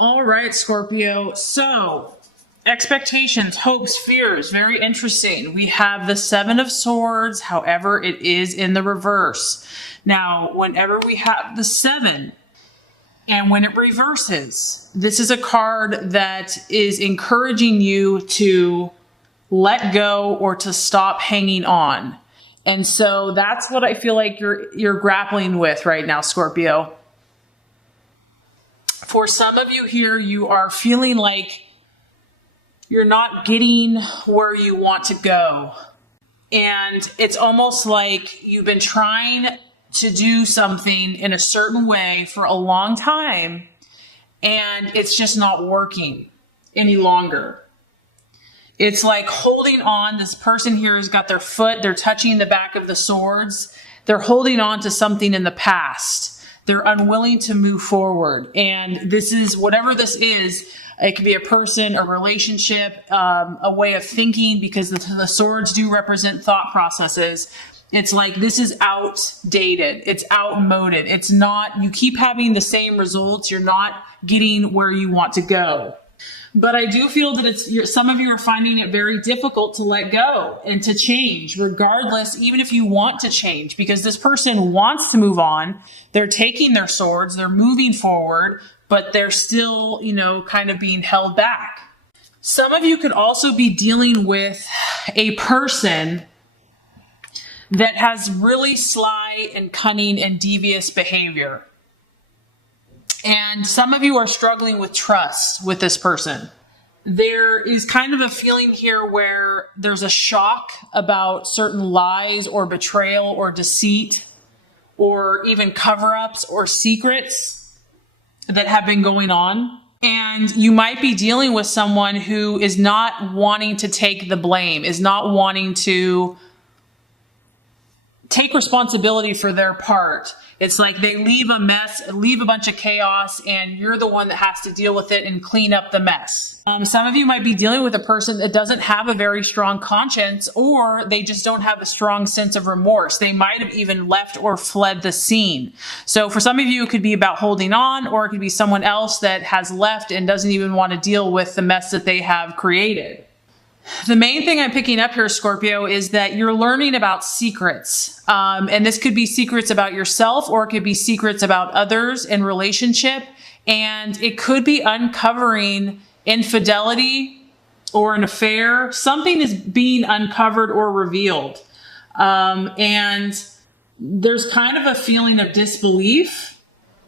All right, Scorpio. So, expectations, hopes, fears, very interesting. We have the Seven of Swords, however, it is in the reverse. Now, whenever we have the Seven, and when it reverses, this is a card that is encouraging you to let go or to stop hanging on. And so that's what I feel like you're grappling with right now, Scorpio. For some of you here, you are feeling like you're not getting where you want to go. And it's almost like you've been trying to do something in a certain way for a long time, and it's just not working any longer. It's like holding on. This person here has got their foot, they're touching the back of the swords. They're holding on to something in the past. They're unwilling to move forward. And this is, whatever this is, it could be a person, a relationship, a way of thinking, because the swords do represent thought processes. It's like this is outdated. It's outmoded. It's not, you keep having the same results. You're not getting where you want to go. But I do feel that some of you are finding it very difficult to let go and to change, regardless, even if you want to change, because this person wants to move on. They're taking their swords, they're moving forward, but they're still, kind of being held back. Some of you could also be dealing with a person that has really sly and cunning and devious behavior. And some of you are struggling with trust with this person. There is kind of a feeling here where there's a shock about certain lies or betrayal or deceit or even cover-ups or secrets that have been going on. And you might be dealing with someone who is not wanting to take the blame, is not wanting to take responsibility for their part. It's like they leave a mess, leave a bunch of chaos, and you're the one that has to deal with it and clean up the mess. Some of you might be dealing with a person that doesn't have a very strong conscience, or they just don't have a strong sense of remorse. They might have even left or fled the scene. So for some of you, it could be about holding on, or it could be someone else that has left and doesn't even want to deal with the mess that they have created. The main thing I'm picking up here, Scorpio, is that you're learning about secrets. And this could be secrets about yourself, or it could be secrets about others in relationship. And it could be uncovering infidelity or an affair. Something is being uncovered or revealed. And there's kind of a feeling of disbelief.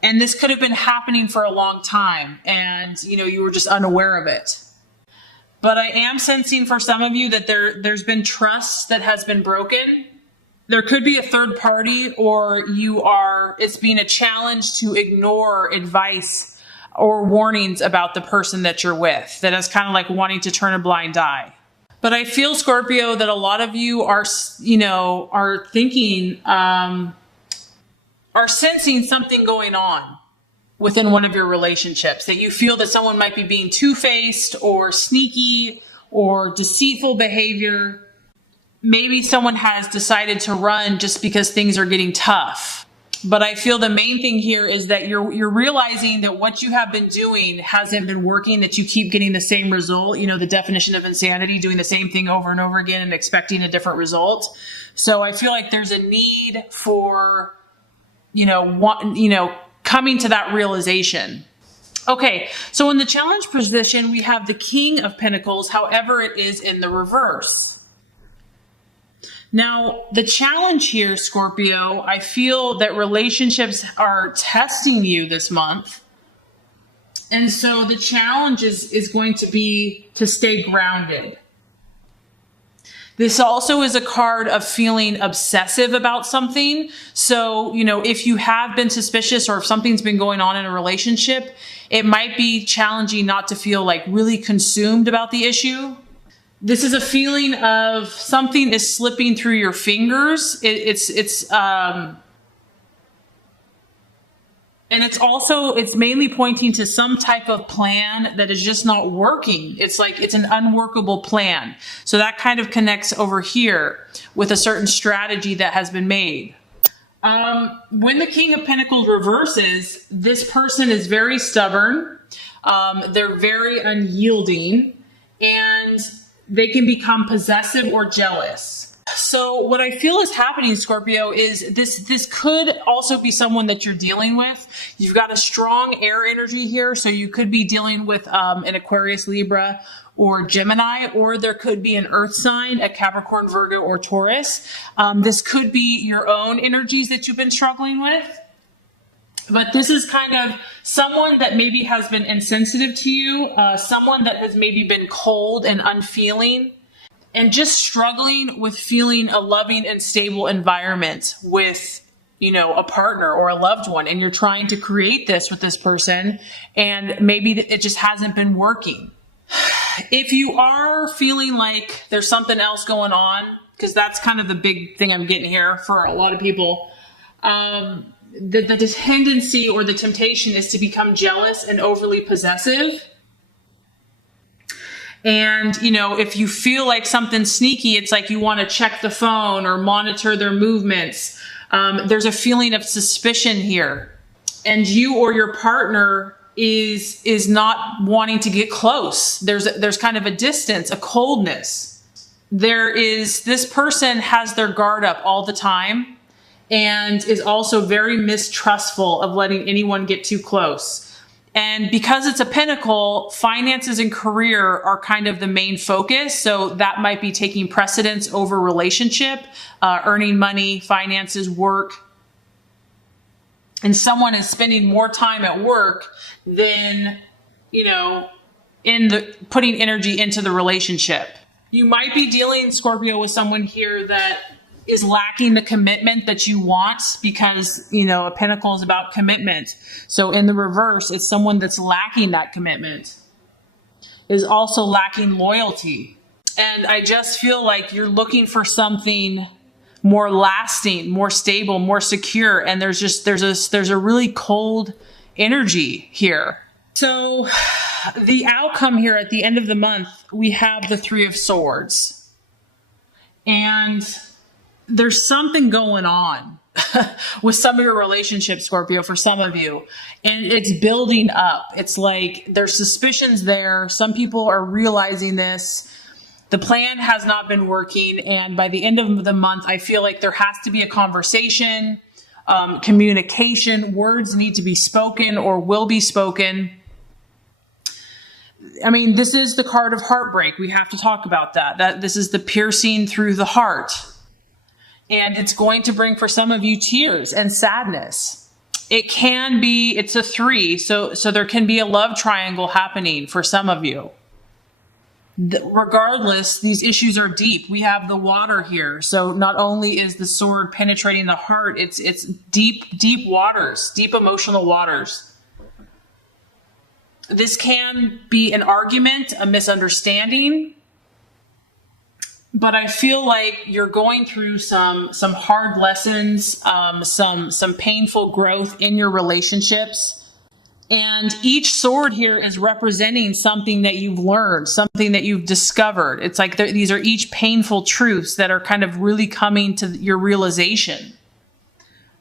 And this could have been happening for a long time. And, you were just unaware of it. But I am sensing for some of you that there's been trust that has been broken. There could be a third party, or it's being a challenge to ignore advice or warnings about the person that you're with, that is kind of like wanting to turn a blind eye. But I feel, Scorpio, that a lot of you are thinking, are sensing something going on within one of your relationships, that you feel that someone might be being two-faced or sneaky or deceitful behavior. Maybe someone has decided to run just because things are getting tough. But I feel the main thing here is that you're realizing that what you have been doing hasn't been working, that you keep getting the same result. The definition of insanity, doing the same thing over and over again and expecting a different result. So I feel like there's a need for, coming to that realization. Okay, so in the challenge position, we have the King of Pentacles, however, it is in the reverse. Now, the challenge here, Scorpio, I feel that relationships are testing you this month. And so the challenge is going to be to stay grounded. This also is a card of feeling obsessive about something. So, if you have been suspicious, or if something's been going on in a relationship, it might be challenging not to feel like really consumed about the issue. This is a feeling of something is slipping through your fingers. And it's mainly pointing to some type of plan that is just not working. It's like it's an unworkable plan. So that kind of connects over here with a certain strategy that has been made. When the King of Pentacles reverses, this person is very stubborn. They're very unyielding, and they can become possessive or jealous. So what I feel is happening, Scorpio, is this could also be someone that you're dealing with. You've got a strong air energy here, so you could be dealing with an Aquarius, Libra, or Gemini, or there could be an earth sign, a Capricorn, Virgo, or Taurus. This could be your own energies that you've been struggling with. But this is kind of someone that maybe has been insensitive to you, someone that has maybe been cold and unfeeling, and just struggling with feeling a loving and stable environment with, a partner or a loved one. And you're trying to create this with this person, and maybe it just hasn't been working. If you are feeling like there's something else going on, because that's kind of the big thing I'm getting here for a lot of people, the tendency or the temptation is to become jealous and overly possessive. And, if you feel like something's sneaky, it's like you want to check the phone or monitor their movements. There's a feeling of suspicion here. And you or your partner is not wanting to get close. There's kind of a distance, a coldness. This person has their guard up all the time, and is also very mistrustful of letting anyone get too close. And because it's a pentacle, finances and career are kind of the main focus. So that might be taking precedence over relationship, earning money, finances, work. And someone is spending more time at work than, putting energy into the relationship. You might be dealing, Scorpio, with someone here that is lacking the commitment that you want, because, a pentacle is about commitment. So in the reverse, it's someone that's lacking that commitment, is also lacking loyalty. And I just feel like you're looking for something more lasting, more stable, more secure. And there's a really cold energy here. So the outcome here at the end of the month, we have the Three of Swords. And there's something going on with some of your relationships, Scorpio, for some of you, and it's building up. It's like there's suspicions there. Some people are realizing this. The plan has not been working, and by the end of the month, I feel like there has to be a conversation, communication. Words need to be spoken or will be spoken. I mean, this is the card of heartbreak. We have to talk about that. This is the piercing through the heart. And it's going to bring for some of you tears and sadness. It's a 3. So there can be a love triangle happening for some of you. Regardless, these issues are deep. We have the water here. So not only is the sword penetrating the heart, it's deep, deep waters, deep emotional waters. This can be an argument, a misunderstanding. But I feel like you're going through some hard lessons, some painful growth in your relationships. And each sword here is representing something that you've learned, something that you've discovered. It's like these are each painful truths that are kind of really coming to your realization.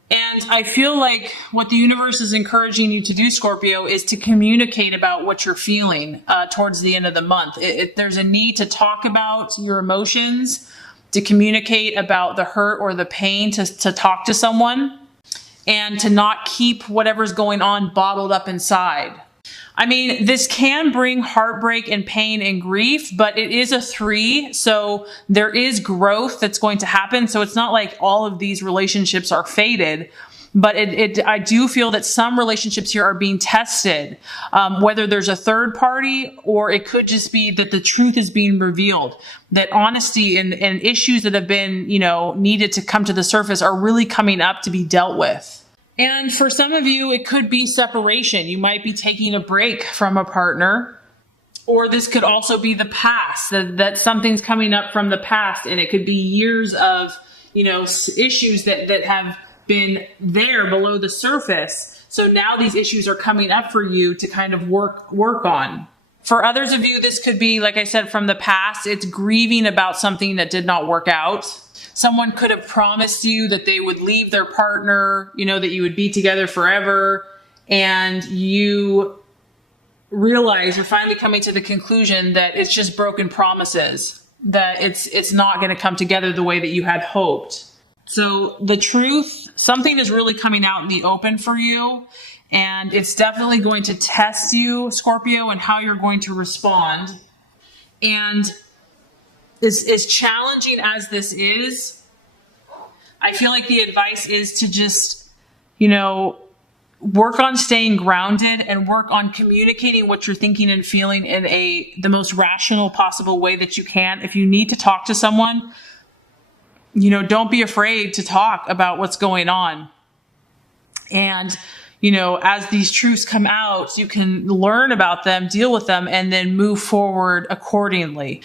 And I feel like what the universe is encouraging you to do, Scorpio, is to communicate about what you're feeling towards the end of the month. There's a need to talk about your emotions, to communicate about the hurt or the pain, to talk to someone, and to not keep whatever's going on bottled up inside. I mean, this can bring heartbreak and pain and grief, but it is a 3. So there is growth that's going to happen. So it's not like all of these relationships are fated, but I do feel that some relationships here are being tested, whether there's a third party, or it could just be that the truth is being revealed, that honesty and issues that have been, needed to come to the surface are really coming up to be dealt with. And for some of you, it could be separation. You might be taking a break from a partner, or this could also be the past, that something's coming up from the past, and it could be years of, issues that have been there below the surface. So now these issues are coming up for you to kind of work on. For others of you, this could be, like I said, from the past. It's grieving about something that did not work out. Someone could have promised you that they would leave their partner, that you would be together forever, and you realize you're finally coming to the conclusion that it's just broken promises, that it's not going to come together the way that you had hoped. So the truth, something is really coming out in the open for you, and it's definitely going to test you, Scorpio, and how you're going to respond. And as challenging as this is, I feel like the advice is to just, work on staying grounded and work on communicating what you're thinking and feeling in the most rational possible way that you can. If you need to talk to someone, don't be afraid to talk about what's going on. And, as these truths come out, you can learn about them, deal with them, and then move forward accordingly.